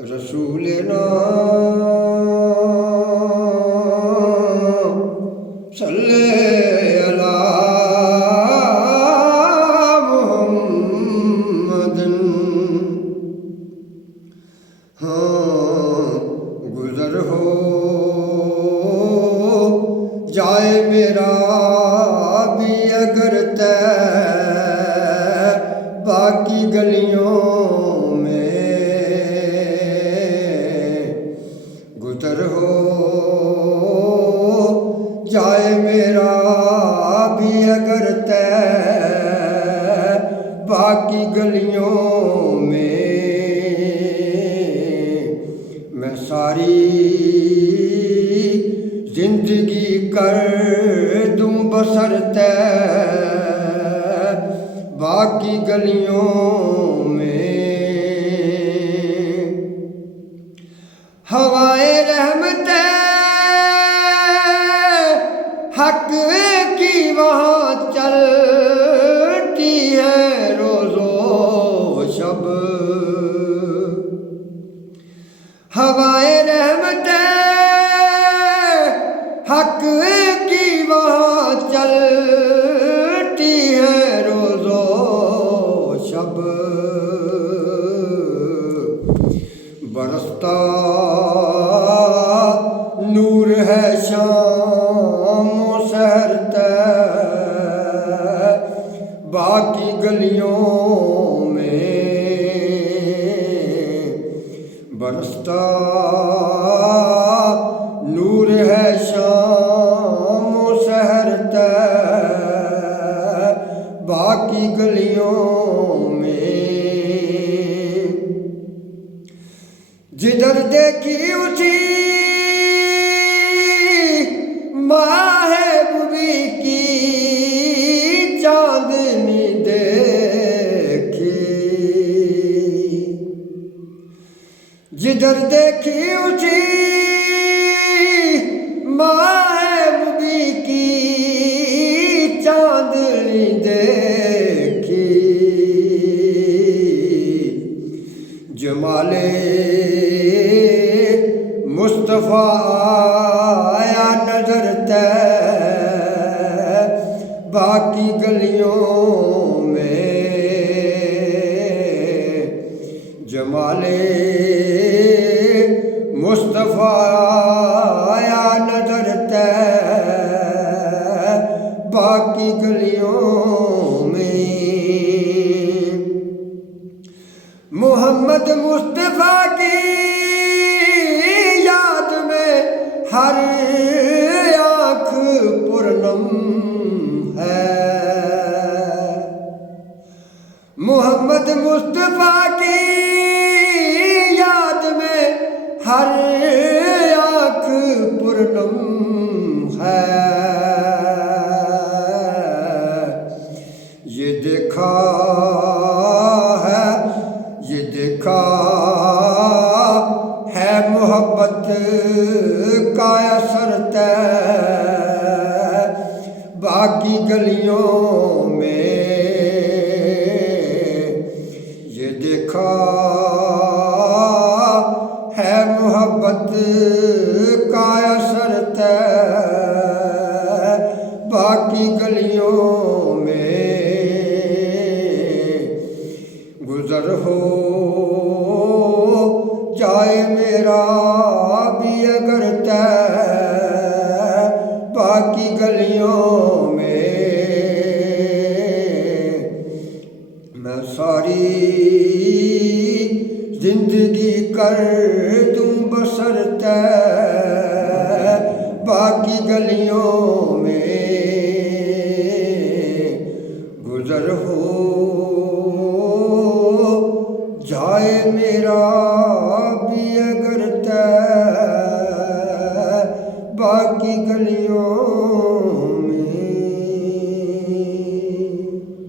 رسولنا صلی علی محمد۔ ہاں گزر ہو جائے میرا بھی اگر طے باقی گلیوں میں، گزر ہو جائے میرا بھی اگر طے باقی گلیوں میں، میں ساری زندگی کر دوں بسر طے باقی گلیوں میں۔ ہوائیں رحمت حق کی وہاں چلتی ہے روز و شب، ہوائیں رحمت حق کی وہاں چلتی ہے روز و شب، برستا نور ہے شام و سحر طے باقی گلیوں میں، برستا نور ہے شام و سحر طے باقی گلیوں میں، جدھر دیکھی اسی ماہ بوی کی چاندنی دیکھی، جدھر دیکھی اسی ماہ بوی کی چاندنی دیکھی، جمال مصطفیٰ آیا نظر طے باقی گلیوں میں، جمال مصطفیٰ آیا نظر طے باقی گلیوں میں، محمد مصطفیٰ کی یاد میں ہر آنکھ پرنم ہے، محمد مصطفیٰ کی یاد میں ہر آنکھ پرنم ہے، یہ دیکھا ہے محبت کا اثر طے باقی گلیوں میں، یہ دیکھا ہے محبت کا اثر طے باقی گلیوں میں، گزر ہو جائے میرا بھی اگر طے باقی گلیوں میں، میں ساری زندگی کر دوں بسر طے باقی گلیوں میں، گزر ہو جائے میرا